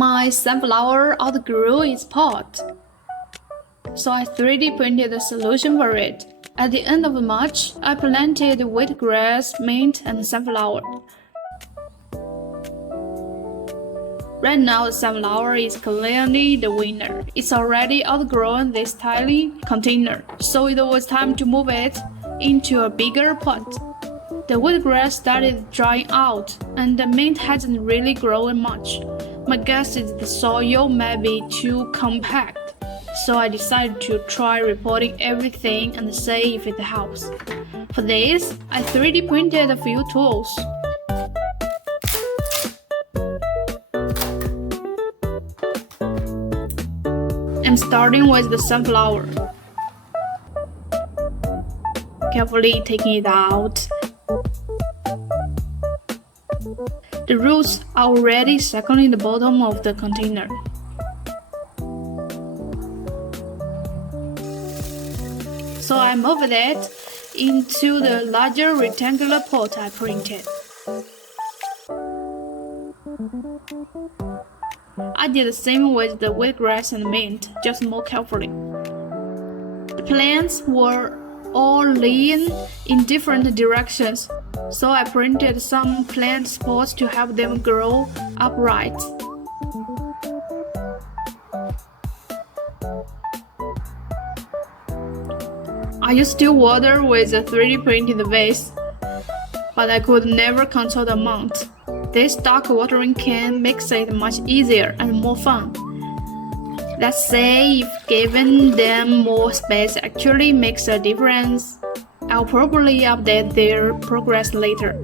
My sunflower outgrew its pot, so I 3D printed a solution for it. At the end of March, I planted wheatgrass, mint, and sunflower. Right now, the sunflower is clearly the winner. It's already outgrown this tiny container, so it was time to move it into a bigger pot. The wheatgrass started drying out, and the mint hasn't really grown much. My guess is the soil may be too compact, so I decided to try repotting everything and see if it helps. For this, I 3D printed a few tools. I'm starting with the sunflower. Carefully taking it out. The roots are already circling the bottom of the container. So I moved it into the larger rectangular pot I printed. I did the same with the wheatgrass and mint, just more carefully. The plants were all lean in different directions, so I printed some plant spots to help them grow upright. I used still water with a 3D printed vase, but I could never control the amount. This dark watering can makes it much easier and more fun. Let's say if giving them more space actually makes a difference. I'll probably update their progress later.